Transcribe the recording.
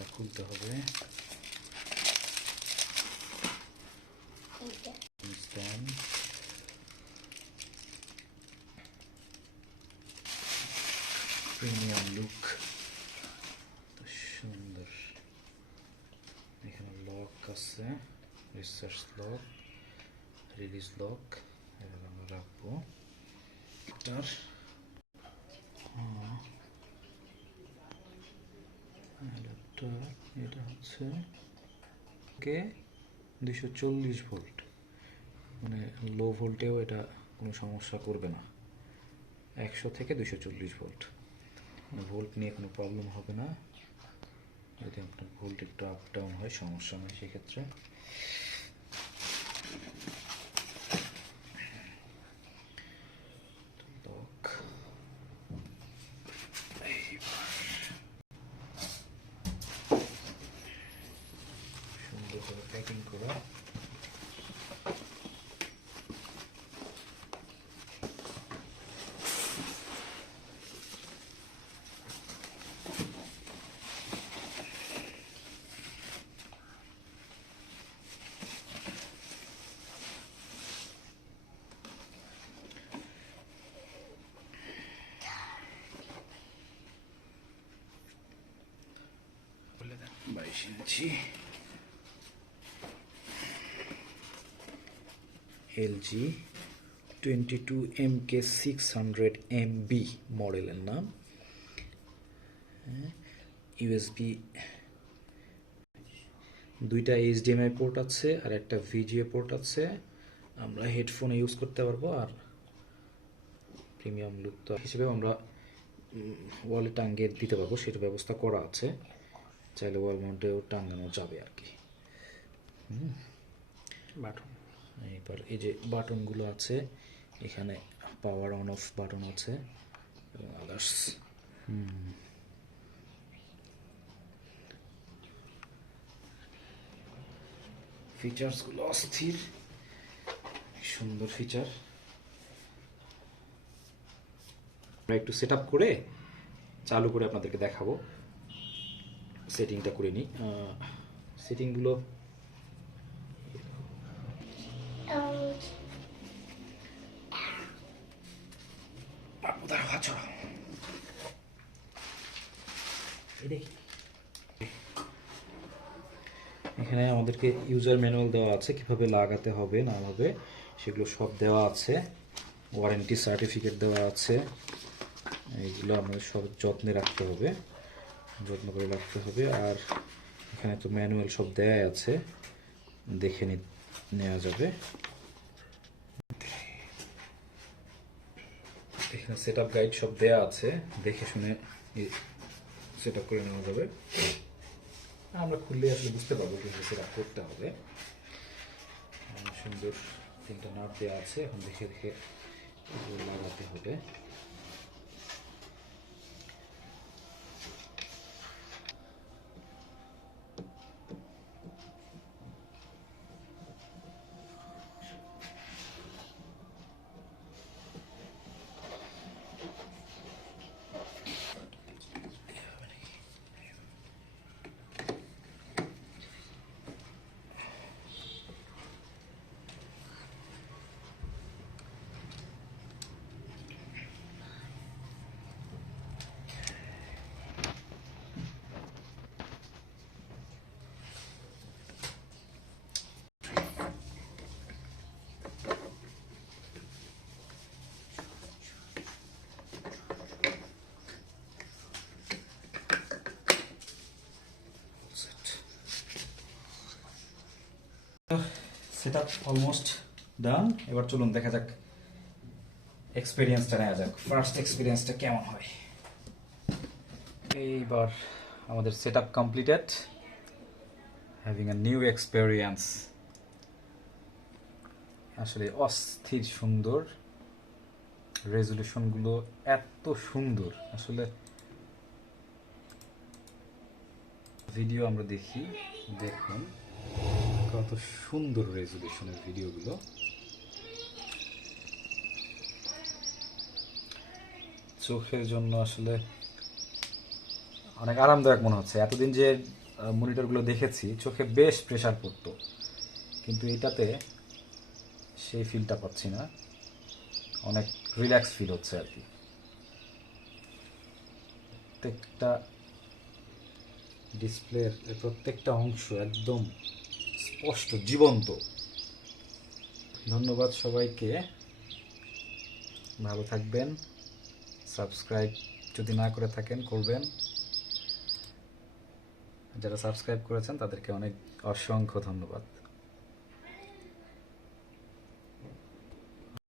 এটা খুলতে হবে। স্ট্যান্ড, প্রিমিয়াম লুক, সুন্দর। এখানে লক আছে, রিসার্চ লক, রিলিজ লক, আমরা রাখবো। এটার এটা হচ্ছে 240 ভোল্ট, মানে লো ভোল্টেও এটা কোনো সমস্যা করবে না। 100 থেকে 240 ভোল্ট, ভোল্ট নিয়ে কোনো প্রবলেম হবে না। যদি আপনার ভোল্ট একটু আপ ডাউন হয় সমস্যা নয় সেক্ষেত্রে। সুন্দর করে প্যাকিং করা। বলে দেন 22 ইঞ্চি LG 22MK600 MB মডেলের নাম। ইউএসবি, দুইটা HDMI পোর্ট আছে আর একটা VGA পোর্ট আছে। আমরা হেডফোনে ইউজ করতে পারবো। আর প্রিমিয়াম লুক তো হিসেবে আমরা ওয়ালে টাঙ্গিয়ে দিতে পারবো, সেটা ব্যবস্থা করা আছে। চাইলে ওয়াল মাউন্টেও টাঙ্গানো যাবে আর কি। বাটন, এবার এই যে বাটনগুলো আছে, এখানে পাওয়ার অন অফ বাটন আছে এবং আদার্স। ফিচার্সগুলো অস্থির, সুন্দর ফিচার। আমরা একটু সেট আপ করে চালু করে আপনাদেরকে দেখাবো। সেটিংটা করে নিই। সেটিংগুলো এখানে আমাদেরকে ইউজার ম্যানুয়াল দেওয়া আছে, কিভাবে লাগাতে হবে না হবে সেগুলো সব দেওয়া আছে। ওয়ারেন্টি সার্টিফিকেট দেওয়া আছে। এইগুলো আমাদের সব যত্নে রাখতে হবে, যত্ন করে রাখতে হবে। আর এখানে তো ম্যানুয়াল সব দেওয়া আছে, দেখে নেওয়া যাবে। এখানে সেট আপ গাইড সব দেওয়া আছে, দেখে শুনে সেট আপ করে নেওয়া যাবে। আমরা খুললে আসলে বুঝতে পারবো কীভাবে সেট আপ করতে হবে। সুন্দর 3টা নাট দেওয়া আছে, এখন দেখে দেখে লাগাতে হবে। Setup almost done. এবার চলুন দেখা যাক এক্সপেরিয়েন্সটা নেওয়া যাক, ফার্স্ট এক্সপেরিয়েন্সটা কেমন হয়। এইবার আমাদের setup completed, having a new experience. আসলে অস্থির সুন্দর, রেজুলেশনগুলো এত সুন্দর। আসলে ভিডিও আমরা দেখি, দেখুন কত সুন্দর রেজুলেশনের ভিডিওগুলো। চোখের জন্য আসলে অনেক আরামদায়ক মনে হচ্ছে। এতদিন যে মনিটরগুলো দেখেছি চোখে বেশ প্রেসার পড়তো, কিন্তু এটাতে সেই ফিলটা পাচ্ছি না, অনেক রিল্যাক্স ফিল হচ্ছে আর কি। প্রত্যেকটা ডিসপ্লের প্রত্যেকটা অংশ একদম স্পষ্ট, জীবন্ত। ধন্যবাদ সবাইকে, ভালো থাকবেন। সাবস্ক্রাইব যদি না করে থাকেন করবেন, যারা সাবস্ক্রাইব করেছেন তাদেরকে অনেক অসংখ্য ধন্যবাদ।